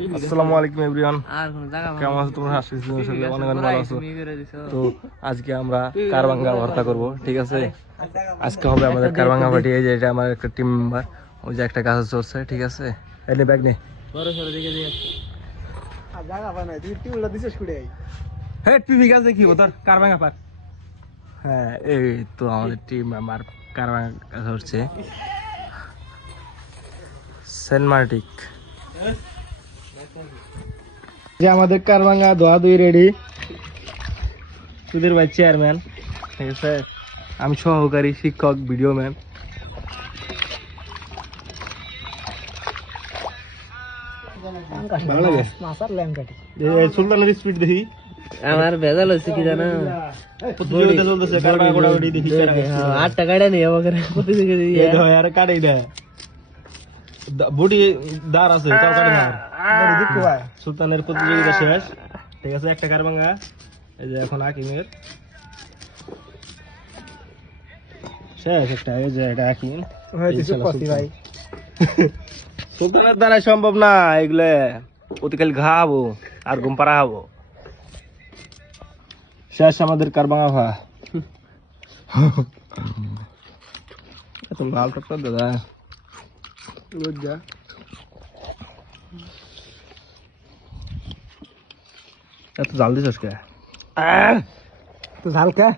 আসসালামু আলাইকুম এভরিওয়ান, কেমন আছো তোমরা? অনেক অনেক ভালো আছো। তো আজকে আমরা কারবাঙ্গা ভর্তা করব, ঠিক আছে? আজকে হবে আমাদের কারবাঙ্গা পার্টি। এই যে এটা আমার একটা টিম মেম্বার, ওই যে একটা কাছে চলছে, ঠিক আছে? এনে ব্যাগ নে, হ্যাঁ পিভি গাছ দেখি তোর কারবাঙ্গা পার। হ্যাঁ এই তো আমাদের টিম মেম্বার কারবাঙ্গা কাছে উঠছে, সেন্ট মার্টিক। যে আমাদের কারবাঙ্গা ধোয়া দুই রেডি, সুধীর ভাই চেয়ারম্যান, ঠিক আছে? আমি সহকারী শিক্ষক, ভিডিও ম্যান। ভালো লাগে সুলতানের স্পিড দেখি। আমার ভেজাল হচ্ছে কি জানো, প্রতিযোগিতা চলতেছে কারবাঙ্গা গোড়াগড়ি দেখি 8 টাকা নেই আমাকে প্রতিযোগিতা আর কাটাই দেয় বডি দাঁড় আছে তাও কাটে না। সুলতানের প্রতিযোগিতা শেষ, ঠিক আছে? একটা কারবাঙ্গা, এই যে এখন আকিমের শেষ একটা, এই যে এটা আকিম। ভাই সুলতানের দ্বারা সম্ভব না এগুলো, অতিকাল ঘাবো আর ঘুম পাড়া হবো। শেষ আমাদের কারবাঙ্গা ভা। এত লাল টকটা দাদা লজ্জা। এত জাল দিছস কে? তো ঝাল কে?